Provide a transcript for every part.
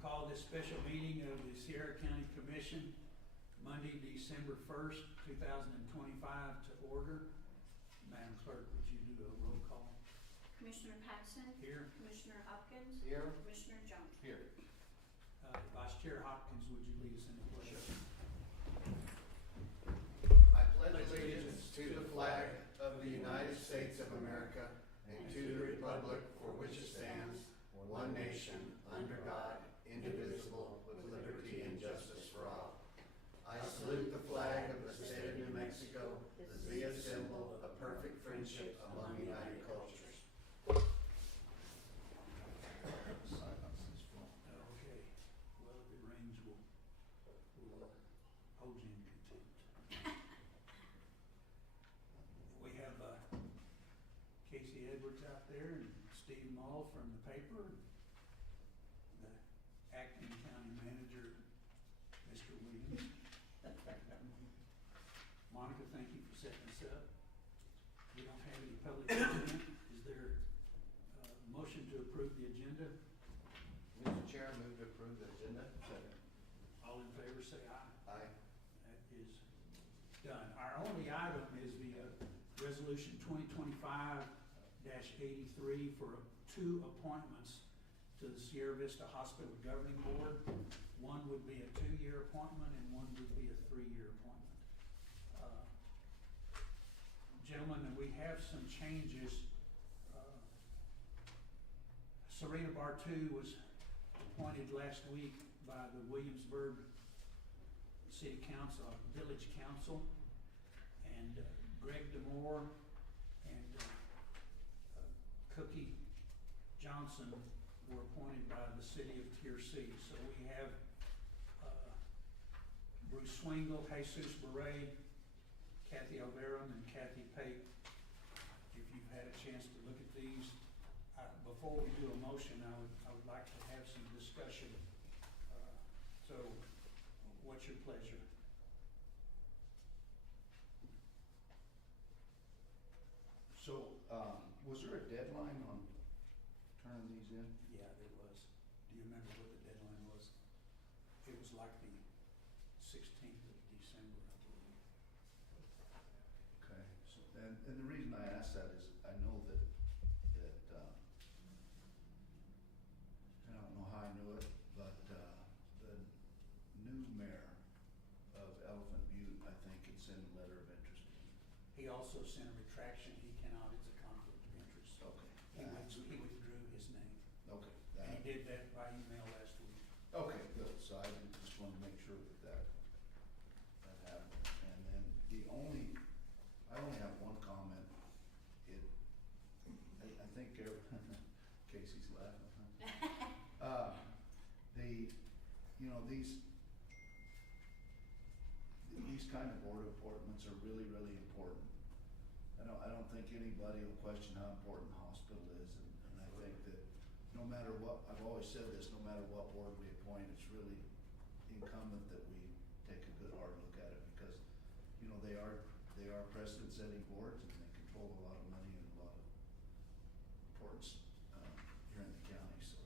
call this special meeting of the Sierra County Commission, Monday, December 1st, 2025 to order. Madam Clerk, would you do a roll call? Commissioner Paxson. Here. Commissioner Hopkins. Here. Commissioner Jones. Here. Vice Chair Hopkins, would you lead us in the pledge? I pledge allegiance to the flag of the United States of America and to the republic for which it stands, one nation, under God, indivisible, with liberty and justice for all. I salute the flag of the state of New Mexico as the symbol of perfect friendship among united cultures. Okay, well, if it rains, we'll hold you in contempt. We have Casey Edwards out there and Steve Mull from the paper, the acting county manager, Mr. Williams. Monica, thank you for setting this up. We don't have any public comment. Is there a motion to approve the agenda? Mr. Chair, I move to approve the agenda. Second. All in favor, say aye. Aye. That is done. Our only item is the resolution 2025-83 for two appointments to the Sierra Vista Hospital Governing Board. One would be a 2-year appointment and one would be a 3-year appointment. Gentlemen, we have some changes. Serena Bartu was appointed last week by the Williamsburg City Council, Village Council, and Greg Demore and Cookie Johnson were appointed by the City of Tier C. So we have Bruce Swingle, Jesus Beret, Kathy Alveron, and Kathy Pate. If you've had a chance to look at these, before we do a motion, I would like to have some discussion. So, what's your pleasure? So, was there a deadline on turning these in? Yeah, there was. Do you remember what the deadline was? It was like the 16th of December, I believe. Okay, so, and the reason I ask that is I know that, I don't know how I knew it, but, the new mayor of Elephant Butte, I think, had sent a letter of interest in. He also sent a retraction. He cannot, it's a conflict of interest. Okay. He withdrew his name. Okay. And he did that by email last week. Okay, good, so I just wanted to make sure that happened. And then I only have one comment. I think Casey's laughing, huh? These kind of board appointments are really, really important. I don't think anybody will question how important the hospital is, and I think that no matter what, I've always said this, no matter what board we appoint, it's really incumbent that we take a good hard look at it, because, they are precedent-setting boards, and they control a lot of money and a lot of importance, here in the county, so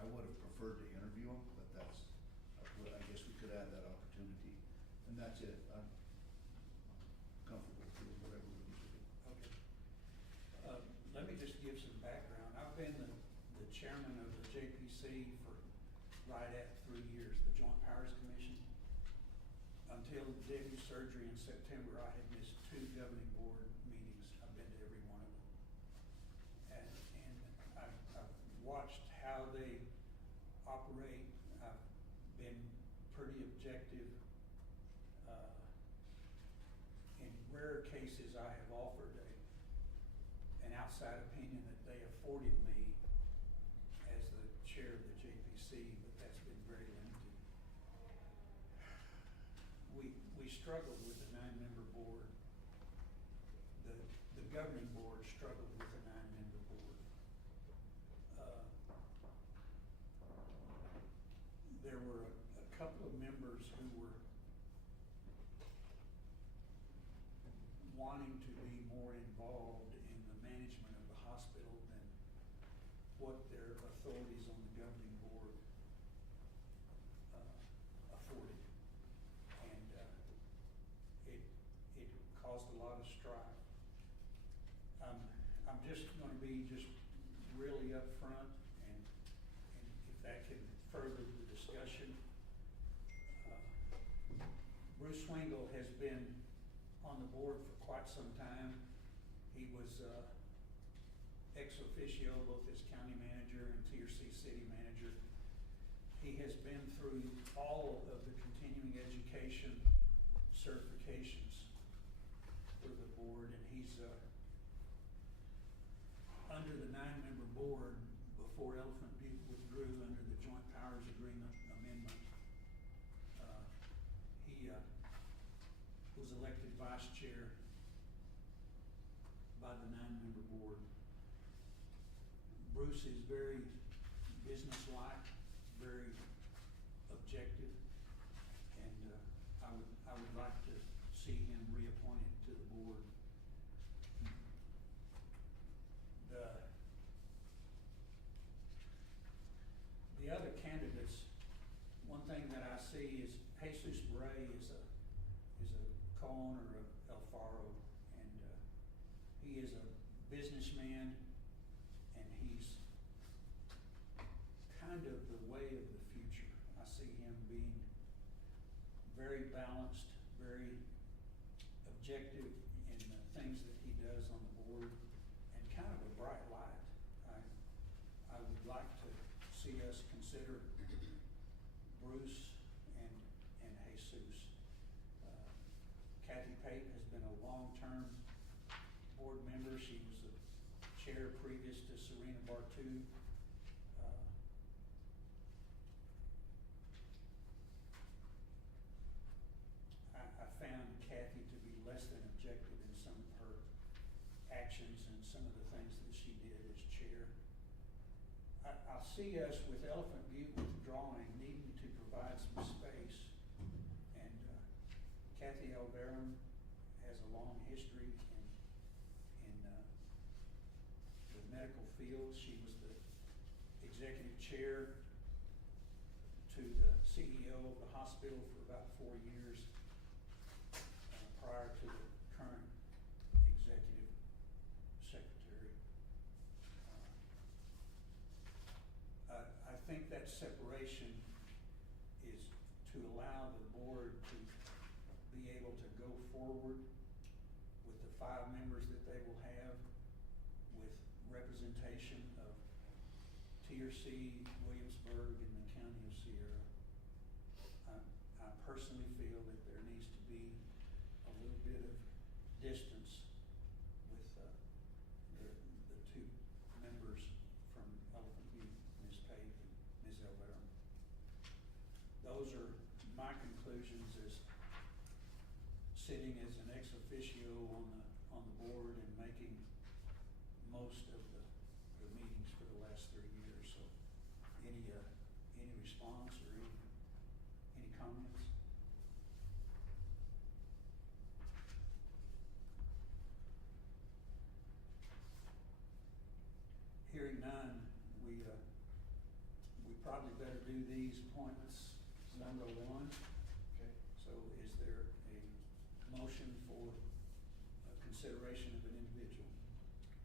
I would have preferred to interview them, but I guess we could add that opportunity, and that's it. I'm comfortable with whatever we need to do. Okay. Let me just give some background. I've been the chairman of the JPC for right at 3 years, the Joint Powers Commission. Until Debbie's surgery in September, I had missed 2 governing board meetings. I've been to every one of them. And I've watched how they operate. I've been pretty objective. In rare cases, I have offered an outside opinion that they afforded me as the chair of the JPC, but that's been very limited. We struggled with the 9-member board. The governing board struggled with the 9-member board. There were a couple of members who were wanting to be more involved in the management of the hospital than what their authorities on the governing board reported. And, it caused a lot of strife. I'm just gonna be just really upfront, and if that can further the discussion. Bruce Swingle has been on the board for quite some time. He was, ex officio, both as county manager and TRC city manager. He has been through all of the continuing education certifications for the board, and he's, under the 9-member board before Elephant Butte withdrew under the Joint Powers Agreement amendment. He was elected vice chair by the 9-member board. Bruce is very businesslike, very objective, and I would like to see him reappointed to the board. The other candidates, one thing that I see is Jesus Bray is a co-owner of El Faro, and he is a businessman, and he's kind of the way of the future. I see him being very balanced, very objective in the things that he does on the board, and kind of a bright light. I would like to see us consider Bruce and Jesus. Kathy Pape has been a long-term board member. She was the chair previous to Serena Bartu. I found Kathy to be less than objective in some of her actions and some of the things that she did as chair. I see us with Elephant Butte withdrawing, needing to provide some space. And Kathy Alverum has a long history in the medical field. She was the executive chair to the CEO of the hospital for about 4 years prior to the current executive secretary. I think that separation is to allow the board to be able to go forward with the 5 members that they will have, with representation of TRC, Williamsburg, and the county of Sierra. I personally feel that there needs to be a little bit of distance with the 2 members from Elephant Butte, Ms. Pate and Ms. Alverum. Those are my conclusions as sitting as an ex officio on the board and making most of the meetings for the last 3 years. So any response or any comments? Hearing none, we probably better do these appointments one by one. Okay. So is there a motion for consideration of an individual?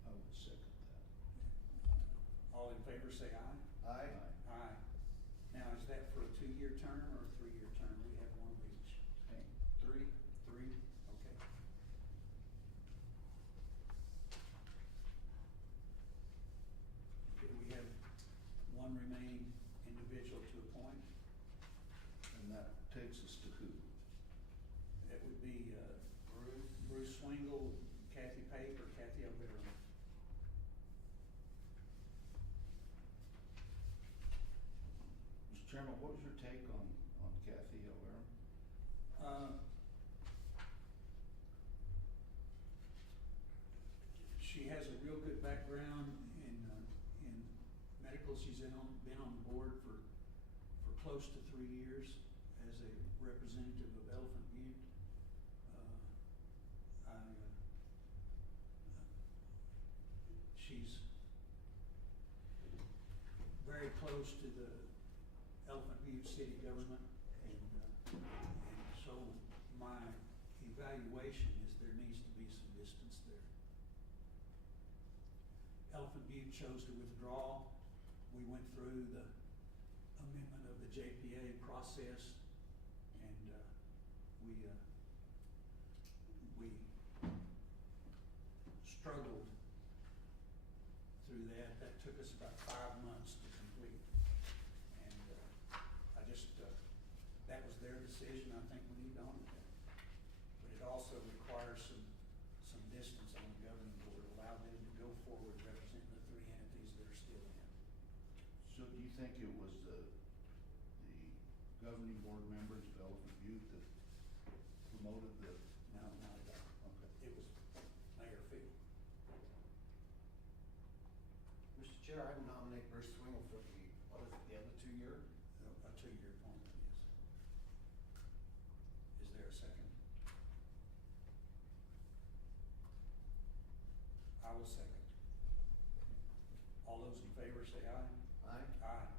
I would second that. All in favor say aye. Aye. Aye. Now, is that for a 2-year term or a 3-year term? We have one of each. Okay. 3? 3, okay. Okay, we have one remaining individual to appoint. And that takes us to who? That would be Bruce Swingle, Kathy Pape, or Kathy Alverum. Mr. Chairman, what was your take on Kathy Alverum? She has a real good background in medical. She's been on the board for close to 3 years as a representative of Elephant Butte. She's very close to the Elephant Butte city government, and And so my evaluation is there needs to be some distance there. Elephant Butte chose to withdraw. We went through the amendment of the JPA process, and we struggled through that. That took us about 5 months to complete. And I just, that was their decision. I think we need to honor that. But it also requires some distance on the governing board, allow them to go forward representing the 3 entities that are still in. So do you think it was the governing board members of Elephant Butte that promoted the? No, not at all. Okay. It was Mayor Field. Mr. Chair, I nominate Bruce Swingle for the, what is it, the other 2-year? A 2-year appointment, yes. Is there a second? I will second. All those in favor say aye. Aye. Aye.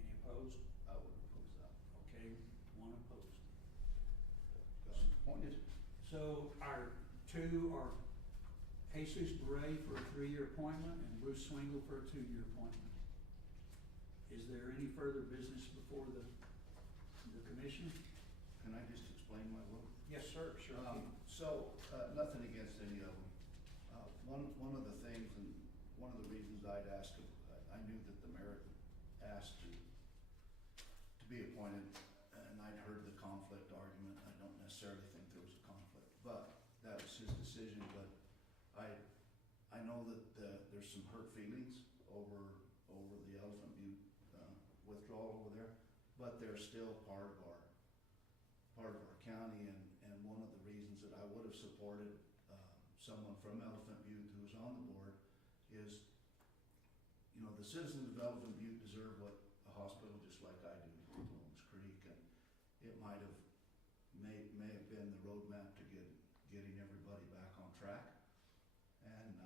Any opposed? I would oppose that. Okay, 1 opposed. Got him appointed. So our 2 are Jesus Beret for a 3-year appointment and Bruce Swingle for a 2-year appointment. Is there any further business before the commission? Can I just explain my vote? Yes, sir, sure. Nothing against any of them. One of the things, and one of the reasons I'd ask, I knew that the mayor asked to be appointed, and I'd heard the conflict argument. I don't necessarily think there was a conflict, but that was his decision. But I know that there's some hurt feelings over the Elephant Butte withdrawal over there, but they're still part of our county, and one of the reasons that I would have supported someone from Elephant Butte who was on the board is, you know, the citizens of Elephant Butte deserve a hospital just like I do in Holmes Creek, and it may have been the roadmap to getting everybody back on track. And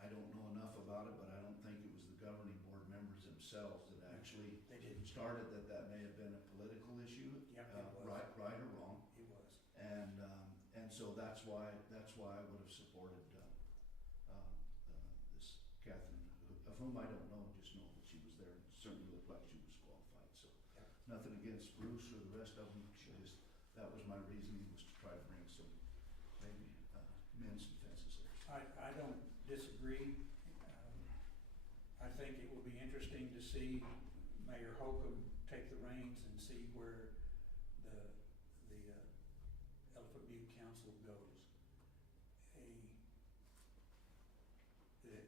I don't know enough about it, but I don't think it was the governing board members themselves that actually They didn't. started that may have been a political issue, Yep, it was. right or wrong. It was. And so that's why I would have supported this Catherine, of whom I don't know, just know that she was there. Certainly looked like she was qualified. So Yep. nothing against Bruce or the rest of them. Just that was my reasoning, was to try to bring some maybe mend some fences there. I don't disagree. I think it will be interesting to see Mayor Holcomb take the reins and see where the Elephant Butte Council goes.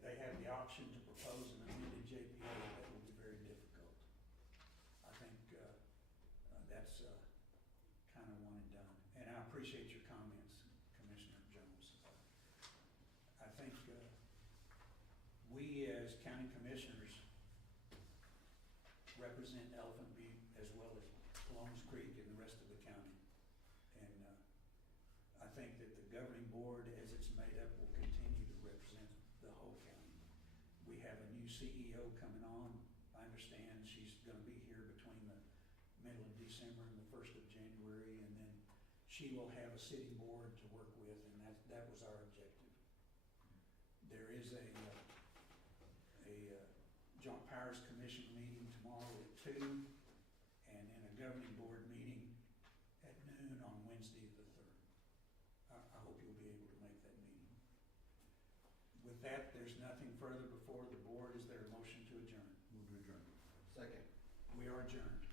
They have the option to propose an amended JPA. That will be very difficult. I think that's kind of one and done. And I appreciate your comments, Commissioner Jones. I think we as county commissioners represent Elephant Butte as well as Lowndes Creek and the rest of the county. And I think that the governing board, as it's made up, will continue to represent the whole county. We have a new CEO coming on. I understand she's gonna be here between the middle of December and the 1st of January, and then she will have a sitting board to work with, and that was our objective. There is a Joint Powers Commission meeting tomorrow at 2, and then a governing board meeting at noon on Wednesday the 3rd. I hope you'll be able to make that meeting. With that, there's nothing further before the board. Is there a motion to adjourn? Move to adjourn. Second. We are adjourned.